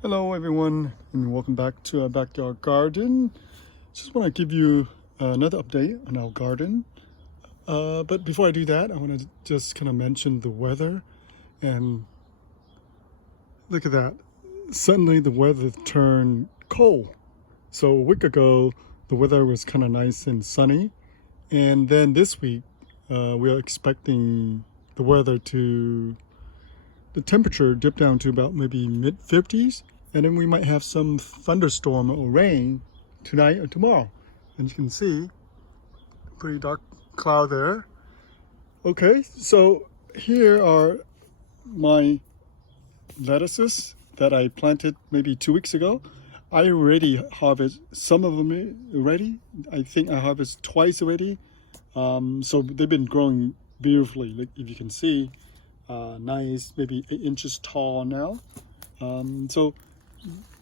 Hello everyone, and welcome back to our backyard garden. Just want to give you another update on our garden. But before I do that, I want to just kind of mention the weather. And look at that. Suddenly the weather turned cold. So a week ago, the weather was kind of nice and sunny. And then this week, we are expecting the temperature dip down to about maybe mid 50s, and then we might have some thunderstorm or rain tonight or tomorrow. And you can see pretty dark cloud there. Okay, so here are my lettuces that I planted maybe 2 weeks ago. I already harvested some of them already. I think I harvested twice already. So they've been growing beautifully. Like if you can see, nice, maybe 8 inches tall now. So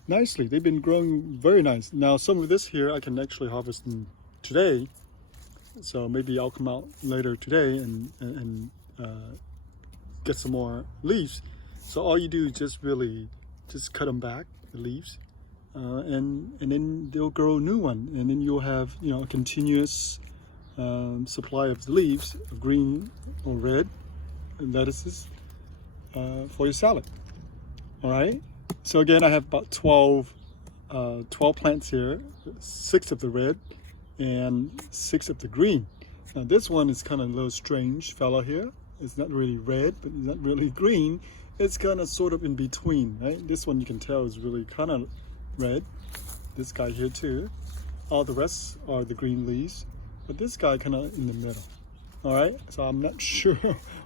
nicely, they've been growing very nice. Now some of this here I can actually harvest them today. So maybe I'll come out later today and get some more leaves. So all you do is just cut them back, the leaves, and then they'll grow a new one, and then you'll have a continuous supply of the leaves, of green or red lettuces for your salad. All right. So again, I have about 12 plants here, 6 of the red and 6 of the green. Now this one is kind of a little strange fella here. It's not really red, but it's not really green. It's kind of sort of in between, right? This one you can tell is really kind of red. This guy here too. All the rest are the green leaves, but this guy kind of in the middle. All right, so I'm not sure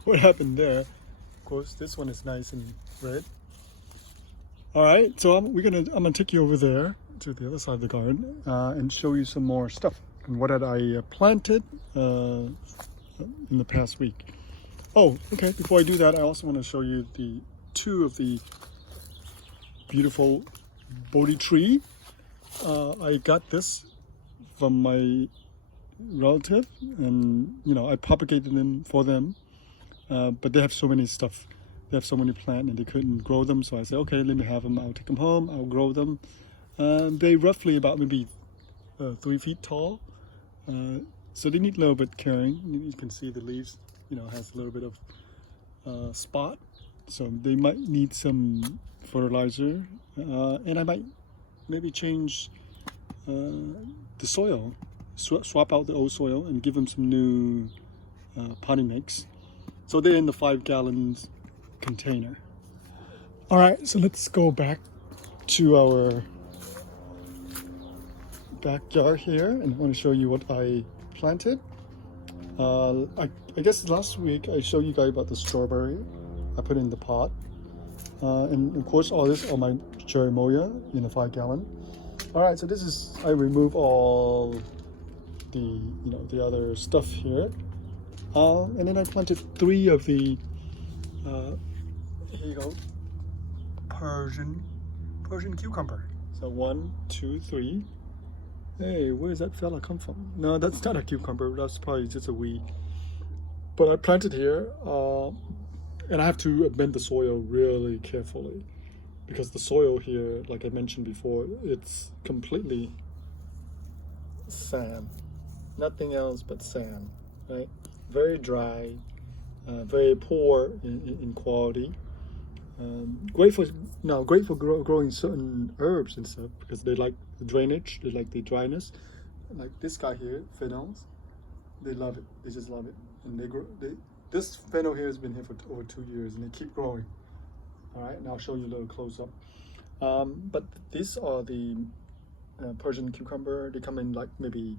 what happened there. Of course, this one is nice and red. All right, so I'm gonna take you over there to the other side of the garden and show you some more stuff and what had I planted in the past week. Oh, okay. Before I do that, I also want to show you the 2 of the beautiful Bodhi tree. I got this from my relative, and I propagated them for them, but they have so many stuff. They have so many plants and they couldn't grow them, so I said, okay, let me have them. I'll take them home, I'll grow them. They roughly about maybe 3 feet tall, so they need a little bit caring. You can see the leaves has a little bit of spot, so they might need some fertilizer, and I might maybe change the soil, swap out the old soil and give them some new potting mix. So they're in the 5-gallon container. All right, so let's go back to our backyard here, and I want to show you what I planted. I guess last week I showed you guys about the strawberry I put in the pot, and of course all this are my cherry moya in a 5-gallon. All right, so this is, I remove all the the other stuff here, and then I planted 3 of the here you go, Persian cucumber. So 1, 2, 3. Hey, where does that fella come from? No, that's not a cucumber. That's probably just a weed. But I planted here, and I have to amend the soil really carefully, because the soil here, like I mentioned before, it's completely sand, nothing else but sand, right? Very dry, very poor in quality. Great for growing certain herbs and stuff, because they like the drainage, they like the dryness. Like this guy here, fennels, they love it. They just love it, and they grow. This fennel here has been here for over 2 years, and they keep growing. All right, and I'll show you a little close up. But these are the Persian cucumber. They come in like maybe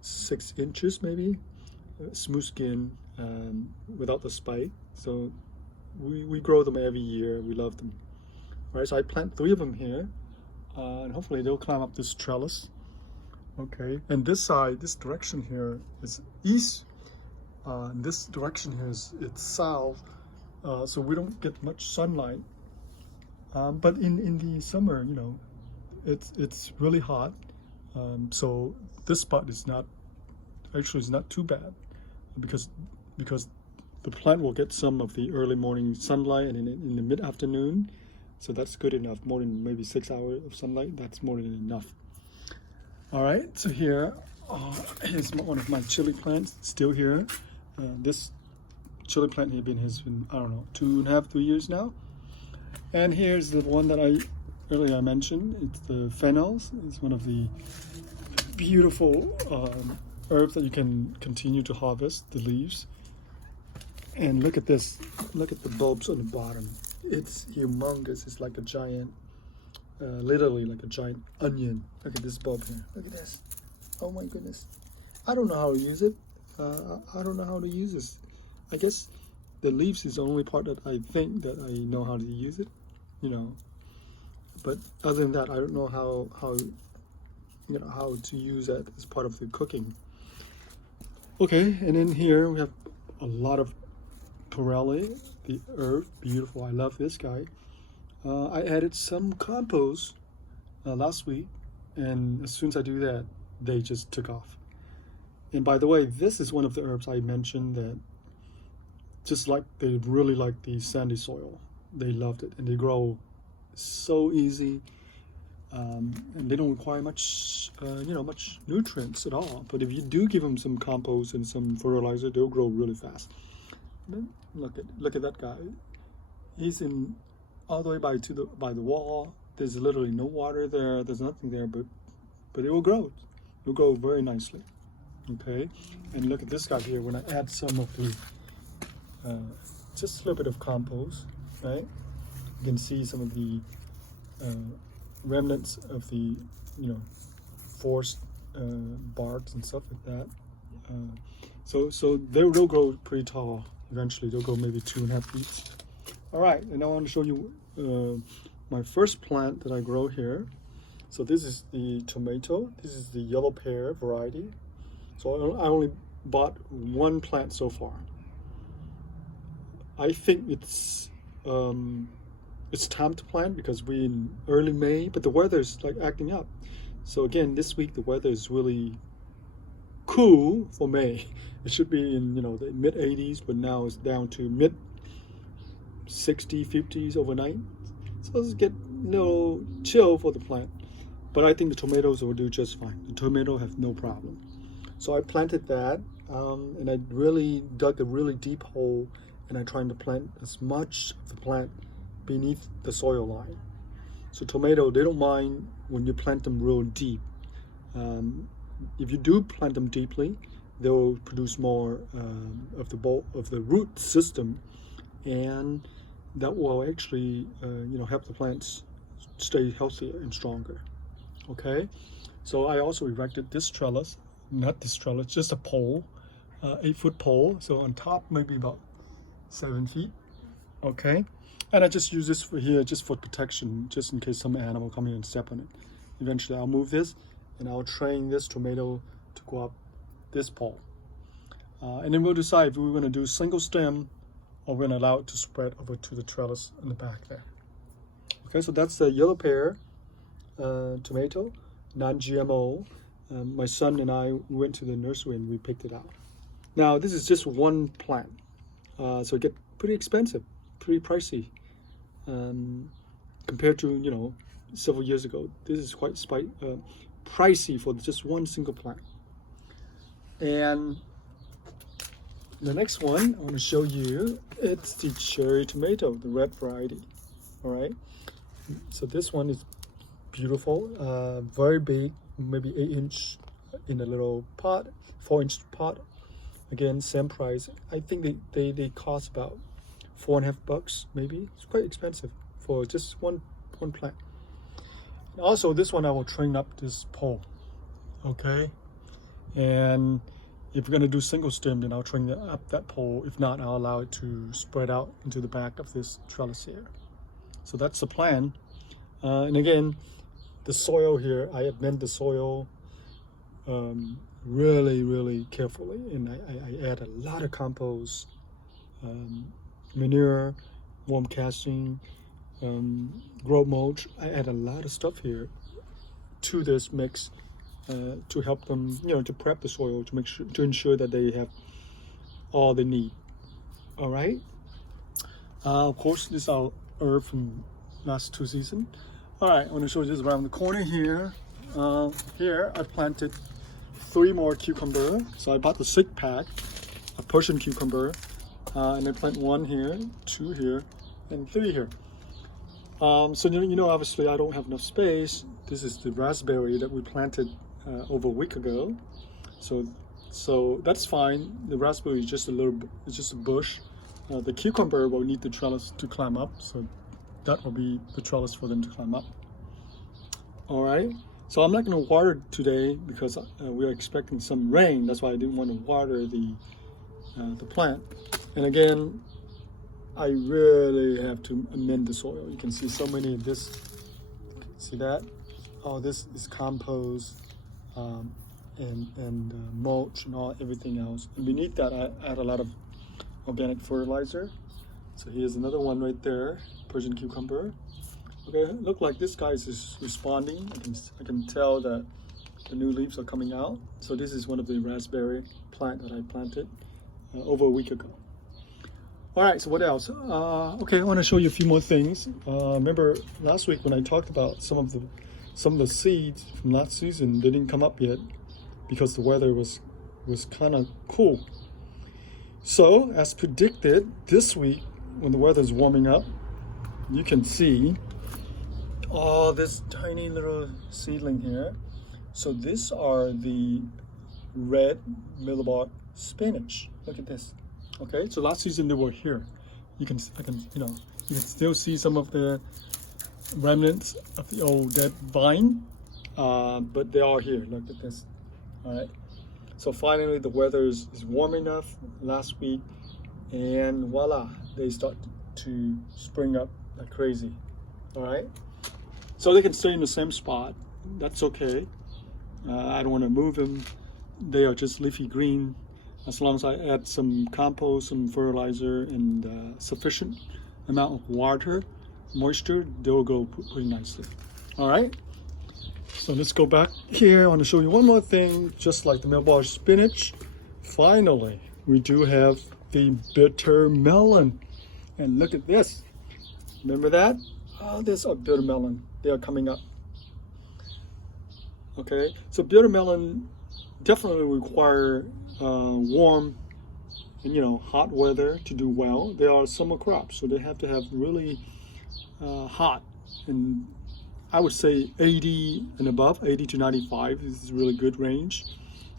6 inches, maybe, smooth skin, without the spike. So we grow them every year. We love them. All right, so I plant 3 of them here, and hopefully they'll climb up this trellis. Okay, and this side, this direction here is east. And this direction here it's south, so we don't get much sunlight. But in the summer, it's really hot. So this spot is not too bad, because the plant will get some of the early morning sunlight, and in the mid-afternoon So that's good enough. More than maybe 6 hours of sunlight, that's more than enough. All right, so here, here's one of my chili plants still here. This chili plant has been, I don't know, 2.5, 3 years now. And here's the one that earlier I mentioned. It's the fennels. It's one of the beautiful herbs that you can continue to harvest, the leaves. And look at this. Look at the bulbs on the bottom. It's humongous. It's like a giant, literally like a giant onion. Look at this bulb here. Look at this. Oh my goodness. I don't know how to use it. I don't know how to use this. I guess the leaves is the only part that I think that I know how to use it, you know. But other than that, I don't know how to use that as part of the cooking. Okay, and in here we have a lot of Perelli, the herb, beautiful. I love this guy. I added some compost last week, and as soon as I do that, they just took off. And by the way, this is one of the herbs I mentioned that just like they really like the sandy soil. They loved it, and they grow so easy, and they don't require much, much nutrients at all. But if you do give them some compost and some fertilizer, they'll grow really fast. Look at that guy. He's in all the way by the wall. There's literally no water there. There's nothing there, but it will grow. It will grow very nicely. Okay, and look at this guy here. When I add some of the just a little bit of compost, right? You can see some of the remnants of the forest barks and stuff like that. So they'll grow pretty tall. Eventually, they'll go maybe 2.5 feet. All right, and now I want to show you my first plant that I grow here. So this is the tomato. This is the yellow pear variety. So I only bought one plant so far. I think it's time to plant because we're in early May, but the weather is like acting up. So again, this week the weather is really cool for May. It should be in the mid 80s, but now it's down to mid 60s, 50s overnight. So let's get a little chill for the plant. But I think the tomatoes will do just fine. The tomato have no problem. So I planted that, and I really dug a really deep hole, and I'm trying to plant as much of the plant beneath the soil line. So tomato, they don't mind when you plant them real deep. If you do plant them deeply, they'll produce more of the root system, and that will actually help the plants stay healthier and stronger. Okay, so I also erected this trellis, not this trellis, just a pole, 8-foot pole. So on top maybe about 7 feet. Okay, and I just use this for here just for protection, just in case some animal come in and step on it. Eventually I'll move this and I'll train this tomato to go up this pole. And then we'll decide if we're going to do single stem or we're going to allow it to spread over to the trellis in the back there. Okay, so that's the yellow pear tomato, non-GMO. My son and I went to the nursery and we picked it out. Now this is just one plant, so it gets pretty expensive, pretty pricey compared to several years ago. This is quite pricey for just one single plant. And the next one I want to show you, it's the cherry tomato, the red variety. All right, so this one is beautiful, very big, maybe 8-inch in a little pot, 4-inch pot. Again, same price. I think they cost about $4.50 maybe. It's quite expensive for just one plant. And also this one I will train up this pole. Okay, and if we're going to do single stem, then I'll train up that pole. If not, I'll allow it to spread out into the back of this trellis here. So that's the plan. And again, the soil here, I amend the soil really carefully, and I add a lot of compost, manure, worm casting, grow mulch. I add a lot of stuff here to this mix to help them, to prep the soil, to ensure that they have all they need. All right. Of course, this is our herb from last 2 seasons. All right, I want to show you this around the corner here. Here I planted 3 more cucumber. So I bought the 6-pack of Persian cucumber, and I plant 1 here, 2 here, and 3 here. So you know, obviously I don't have enough space. This is the raspberry that we planted over a week ago. So that's fine. The raspberry is just it's just a bush. The cucumber will need the trellis to climb up, so that will be the trellis for them to climb up. All right. So I'm not going to water today because we are expecting some rain. That's why I didn't want to water the plant. And again, I really have to amend the soil. You can see so many of this. See that? Oh, this is compost and mulch and everything else. And beneath that, I add a lot of organic fertilizer. So here's another one right there, Persian cucumber. Okay, look like this guy is responding. I can tell that the new leaves are coming out. So this is one of the raspberry plant that I planted over a week ago. All right, so what else? Okay, I want to show you a few more things. Remember last week when I talked about some of the seeds from last season, they didn't come up yet because the weather was kind of cool. So as predicted, this week when the weather is warming up, you can see all this tiny little seedling here. So these are the red millibard spinach. Look at this. Okay, so last season they were here. You can still see some of the remnants of the old dead vine, but they are here. Look at this. All right. So finally the weather is warm enough last week, and voila, they start to spring up like crazy. All right. So they can stay in the same spot. That's okay. I don't want to move them. They are just leafy green. As long as I add some compost, some fertilizer, and sufficient amount of water, moisture, they'll grow pretty nicely. All right. So let's go back here. I want to show you one more thing. Just like the millibard spinach, finally we do have the bitter melon. And look at this. Remember that? Oh, there's a bitter melon. They are coming up. Okay, so bitter melon definitely require warm and hot weather to do well. They are summer crops, so they have to have really hot, and I would say 80 and above. 80 to 95 is a really good range.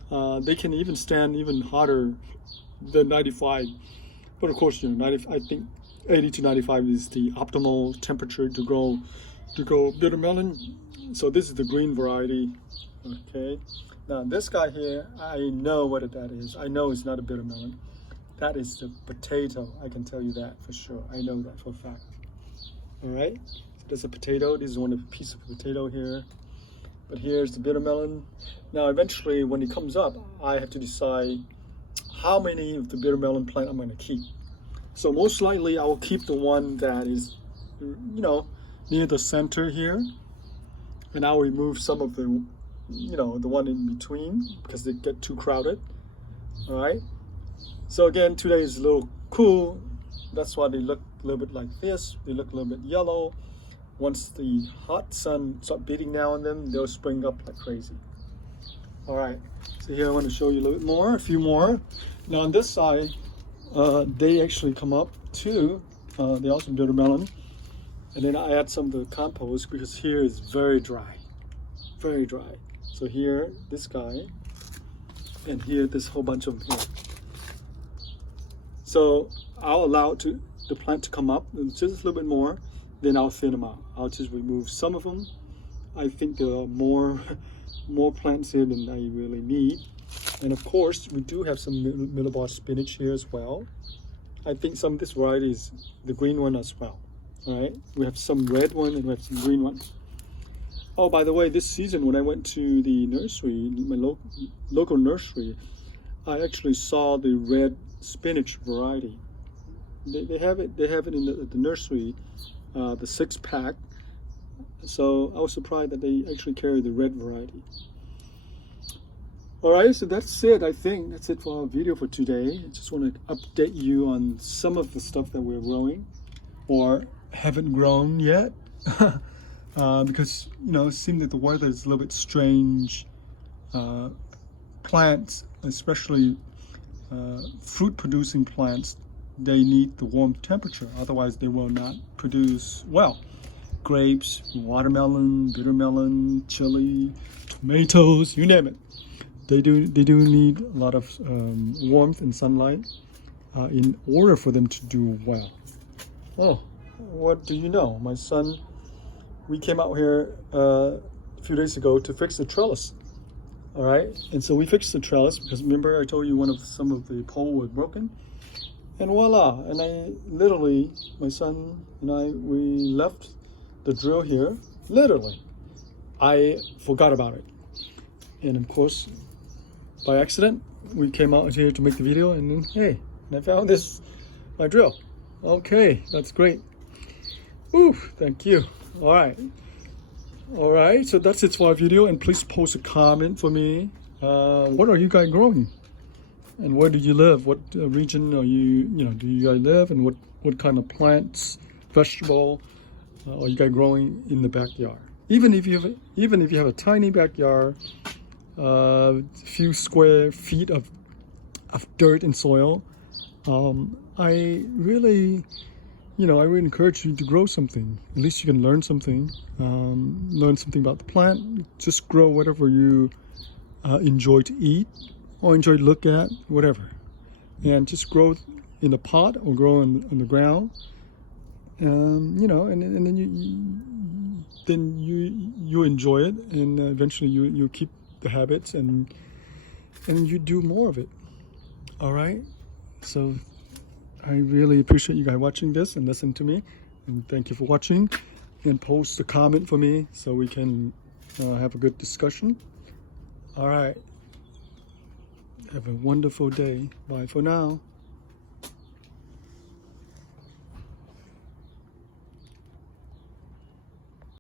They can even stand even hotter than 95, but of course, 90. I think 80 to 95 is the optimal temperature to grow bitter melon. So this is the green variety. Okay, now this guy here, I know what that is. I know it's not a bitter melon. That is the potato. I can tell you that for sure. I know that for a fact. All right, so there's a potato. This is one of the piece of potato here. But here's the bitter melon. Now eventually when it comes up, I have to decide how many of the bitter melon plant I'm going to keep. So most likely I will keep the one that is, near the center here, and I'll remove some of the, the one in between because they get too crowded. All right. So again, today is a little cool. That's why they look a little bit like this. They look a little bit yellow. Once the hot sun starts beating down on them, they'll spring up like crazy. All right. So here I want to show you a little bit more, a few more. Now on this side, they actually come up too. They also bitter melon. And then I add some of the compost because here is very dry. Very dry. So here, this guy, and here, this whole bunch of them here. So I'll allow the plant to come up just a little bit more, then I'll thin them out. I'll just remove some of them. I think there are more plants here than I really need. And of course, we do have some millibard spinach here as well. I think some of this variety is the green one as well. All right, we have some red one and we have some green ones. Oh, by the way, this season when I went to the nursery, my local nursery, I actually saw the red spinach variety. They have it in the nursery, the 6-pack. So I was surprised that they actually carry the red variety. All right, so that's it. I think that's it for our video for today. I just want to update you on some of the stuff that we're growing or haven't grown yet. because it seems that the weather is a little bit strange. Plants, especially fruit-producing plants, they need the warm temperature. Otherwise, they will not produce well. Grapes, watermelon, bitter melon, chili, tomatoes, you name it. They do need a lot of warmth and sunlight in order for them to do well. Oh, what do you know? My son, we came out here a few days ago to fix the trellis. All right, and so we fixed the trellis because remember I told you some of the pole was broken, and voila! And I literally, my son and I, we left the drill here. Literally, I forgot about it, and of course, by accident, we came out here to make the video, and then hey, and I found my drill. Okay, that's great. Ooh, thank you. All right, so that's it for our video, and please post a comment for me. What are you guys growing? And where do you live? What region are do you guys live? And what kind of plants, vegetable are you guys growing in the backyard? Even if you have a tiny backyard, a few square feet of dirt and soil, I really encourage you to grow something. At least you can learn something. Learn something about the plant. Just grow whatever you enjoy to eat or enjoy to look at, whatever. And just grow in a pot or grow on the ground. And then you enjoy it, and eventually you keep the habits and you do more of it. All right. So I really appreciate you guys watching this and listening to me, and thank you for watching, and post a comment for me so we can have a good discussion. All right, have a wonderful day. Bye for now.